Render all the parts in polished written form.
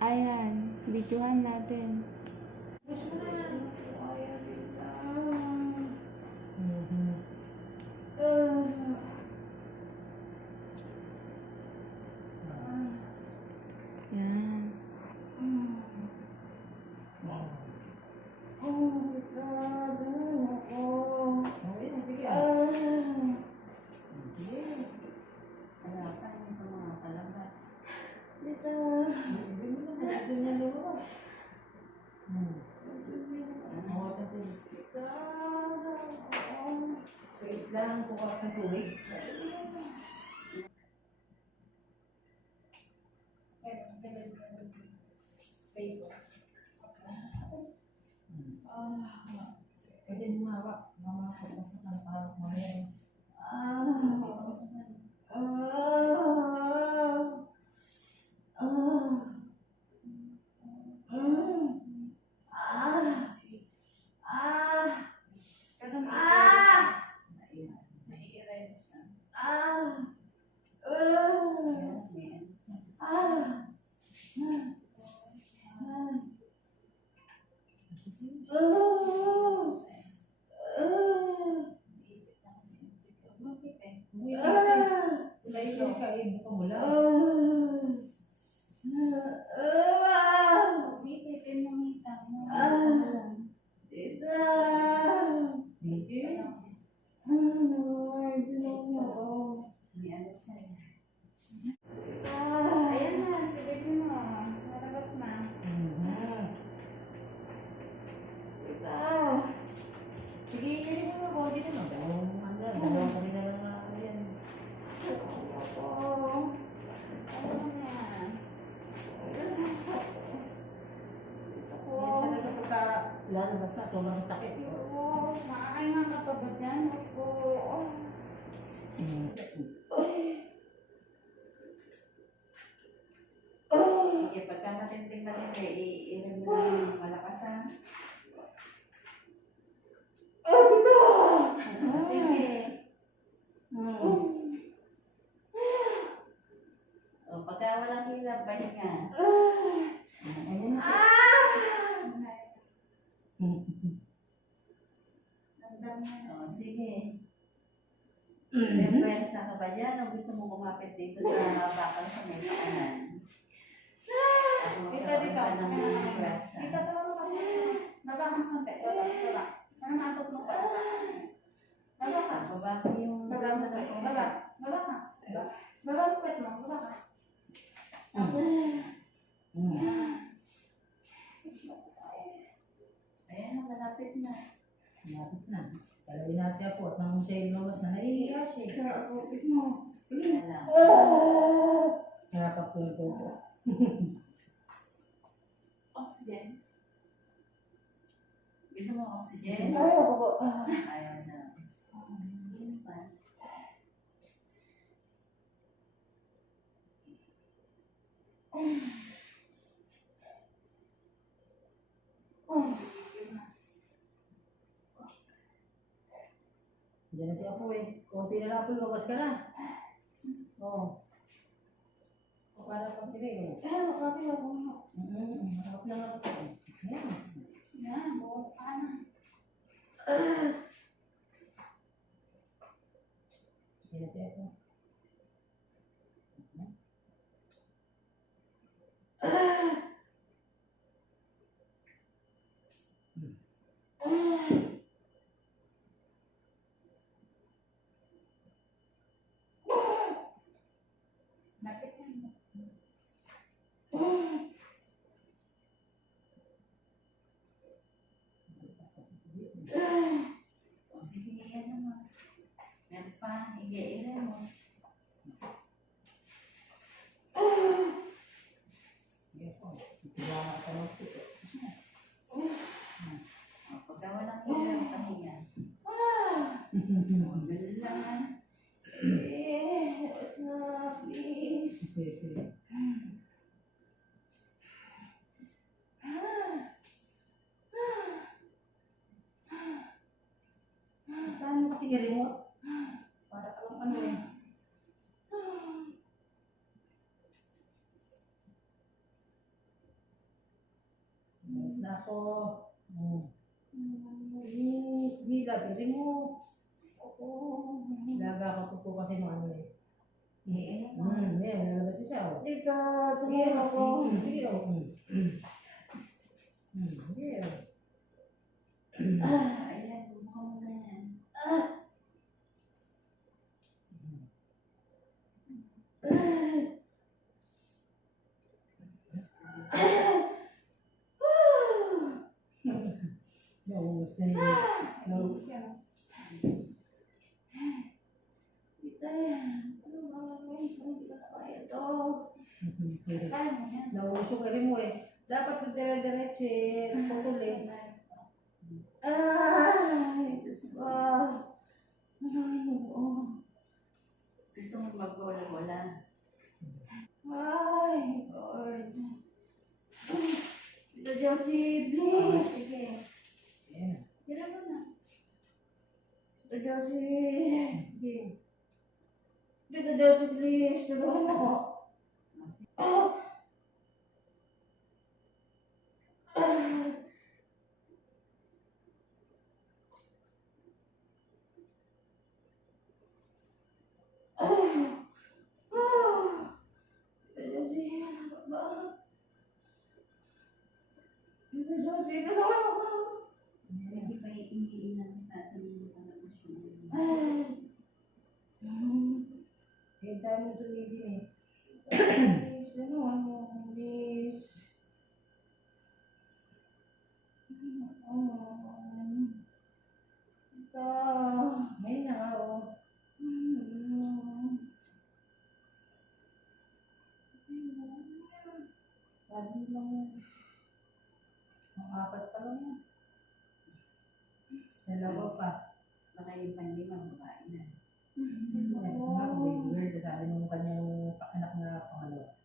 Ayan, videohan natin. Yan. Wait lang, bukas ng tubig. Pwede lumawak. Mamahal sa kanang mamaya. Ayan na, sige mo. Narabas na. Sige, yun mo ako. Dito mo. Dalawa ka rin na lang na. Ayan. Yan talaga pagka lalabas na, sobrang sakit. Makakaingan ka pa ba dyan? Sige, pagka matinding i-irin mo ng malakas ha. Sige. O, pagka walang hirap, pahinga. Ayun na. O, sige. May pwersa ka ba dyan o gusto mo kumapit dito sa bakal sa may paanan? Ako magkaroon ka ng pwersa. Dito, baba ka konti. Baba. Parang matot mo ka. Baba ka. Baba ko yung... Baba mo pet mo. Baba. Baba ka. Baba mo pet mo. Baba ka. Ayan, malapit na. Malapit na. Talawin na siya po at nang siya lumabas na naiiya siya. Kaya lang. Kaya pa po ito po. Oxygen. Gusto mo oxygen? Ayaw po. Ayaw na. Hindi pa. Diyan na siya po eh. Kunti na lang po, lumabas ka na. Oo. O para pang tigay. Harap na nga po. Ayan. Yan, buo ka na. Diyan na siya po. Lapit na yun. O sige, yan naman. Meron pa, iirin mo. Yes po. Itiwala ka ng puto. O, pagka walang hirap, pahinga. O, ganun lang ha. Yes, na, please. Paano kasi i-remote? Para ka lang ano eh. Tapos na ako. Hila, piling mo. Laga ako po kasi nung ano eh. Nalabas ko siya. Oh. Dito, Sige, tumulong ako. sige. Sige. Ayan, bumuka mo na yan. Naubos na yun. Dito yan. Ano ba gagawin ko? Hindi ko na kaya ito. Kaya mo yan. Naubos yung kalim mo eh. Dapat magdire-diretso eh. Patuloy. Ay, Diyos ko. Ano ko? Gusto mo magbola-bola? Ay, Lord. Tito Josie, please. Sige. Yeah. Tira mo na. Tito Josie. Sige. Tito Josie, please. Tulungan mo ako. Tito Josie, ano ba? Tito Josie, tulungan mo ako. Hindi pa iiinan natin yung Eh, tayo mo tumigil eh. Please, tulungan mo ako, please. Ito. Ngayon na nga oh. Sabi mo lang ang apat pa lang yan. Dalawa pa. Baka yung panlimang babae na. Baby girl, sabi nung kanyang anak na pangalawa.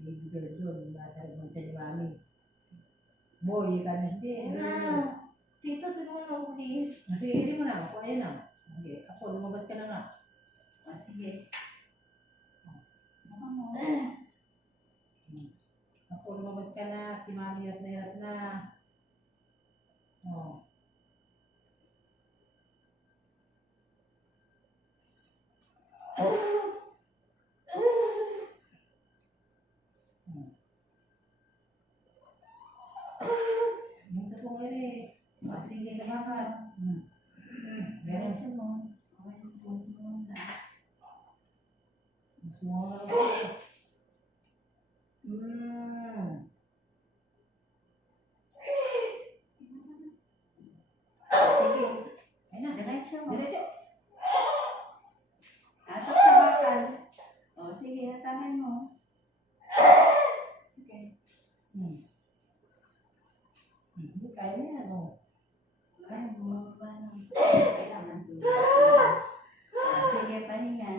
Baby girl yun, nasa ibang siya ni mami. Boy, ka na hindi. Tito, tulungan mo ako, please. Sige, hindi mo na. Ako, ayan na. Okay, ako, lumabas ka na nga. Sige. Ako, lumabas ka na. Si mami hirap na. Oh. Dito po ngayon eh. Sige, Sa bakal. Meron. Diretso mo. Okay, suppose mo na. Gusto mo nga lang ako. Sige. Ayun na. Diretso mo. Diretso. Atak sa bakal. O, sige, hatangan mo. Sige. Hindi, kaya na yan. Oh. Ay, bumaba na. Kailangan tulog. Sige, pahinga.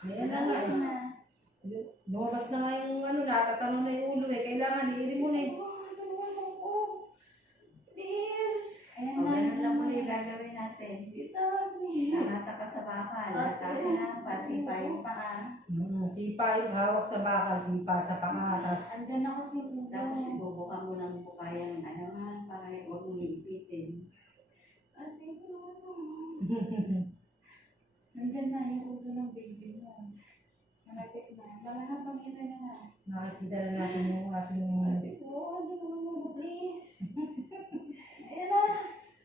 Ayan na nga eh. Lumabas na nga yung ano, nakatanong na yung ulo eh. Kailangan, iiri mo na eh. Please. Ayan O, na. ganun lang muli gagawin natin. Nakata ka sa bakal. Hatangan na. Pasipa yung paa. Sipa yung hawak sa bakal, sipa sa pangatas. Andyan na kasi yung ulo. Tapos ibubuka mo ng bukayang ano nga, para huwag mong iipitin. Ate, Andyan na yung ulo ng baby mo. Malapit na. Wala na pangita niya na. Nakikita na natin yung ating... please. Ayan na.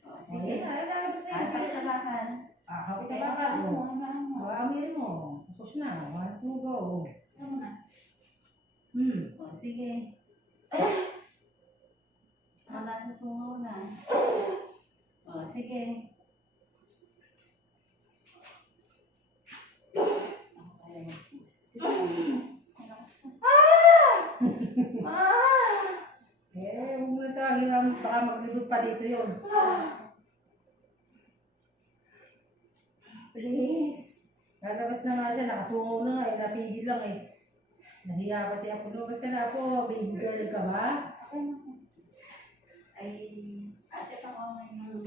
O, sige. Ayan na, lalabas na yun. Asak sa bakal. Hawak sa Kaya bakal. ano mo, ano mo. Amin mo. Tapos na. 1, 2, go. Ano mo na. O, sige. O, nasa sungaw na. O, sige. Okay. Sige. Eh, huwag mo na tawagin namin. Baka maglibot pa dito yun. Please. Lalabas na nga siya. Nakasungaw na nga eh. Napigil lang eh. Nahiya pa siya. Lumabas ka na po. Baby girl ka ba? Okay na. Ay, ate pa ako ngayon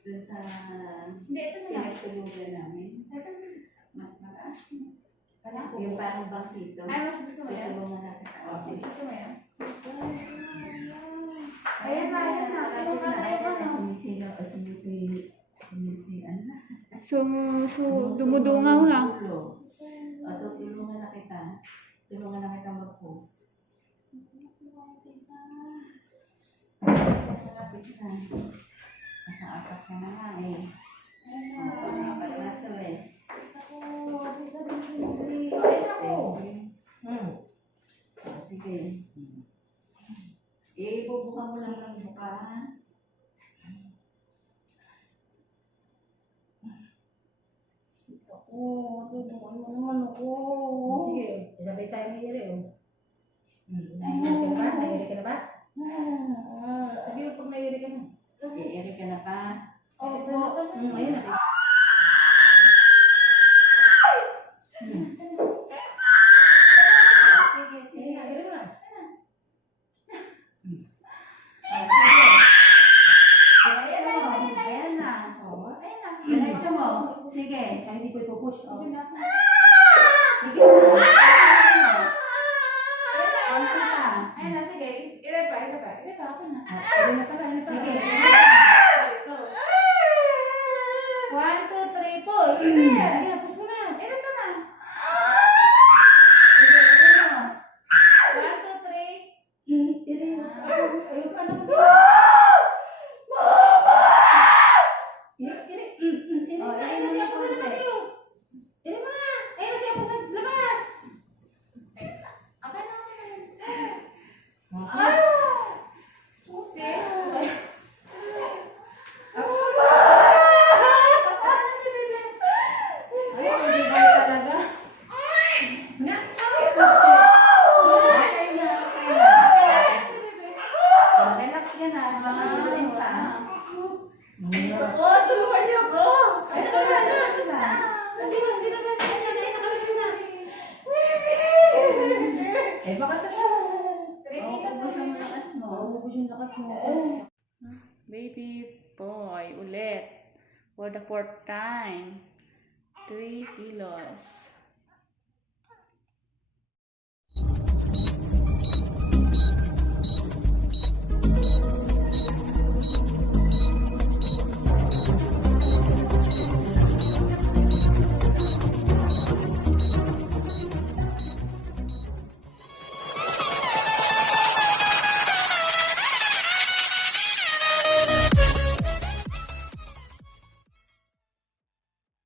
dun sa Hindi, ito na lang. pinagtulugan namin. Ito na. Mas mataas. Wala. Yung parang bangkito. Ay, mas gusto mo yan? Tutulungan natin. Oh, sige. Gusto mo yan? Ayan na, ayan na. Tulungan na yung ano. Dumudungaw na. Tutulungan na kita. Tulungan na kita mag-post. Malapit na. Nasa-apat ka na nga eh. Apat na to eh. Sige. Ibubuka mo lang ng buka. Tulungan mo naman ako. Sige, isabay tayo ni Iri. Nahihiri ka na ba? Nahihiri ka na ba? Sabi mo pag nahihiri ka na. Iiri ka na pa. Ayun na. Sige, sige. Ayun na, iri mo na. Ayan na. Ayan na. Oo. Ayan na. Diretso mo. Sige. Kaya hindi ko ipupush. Oo. Ayan na. Sige na. Konti pa. Ayan na, sige. Ire pa. Okay na. Iri na pala, iri na pala. Sige. Go. 1, 2, 3, push. Ire. Sige, push mo na. Ire ka na. Sige, sige mo. 1, 2, 3. Iri, ayun ka na. Iri. Oh, Ayun na siya po sa labas sa'yo. Iri mo na. Ayun na siya po sa labas. Okay na. Okay. 6. Ano si Bebe? Ay, hindi ba talaga? Na, Okay na, okay na. Si Bebe. Oh, relax ka na. Mga durin pa. Oh, tulungan niyo ako. Ay, relax na. Hindi na kasi niya. Ay, nakalagay na. Eh, baka talaga. 3 Oh, kilos ubos na ang lakas mo. Ubus yung lakas mo. Baby boy, ulit. For the 4th time. 3 kilos.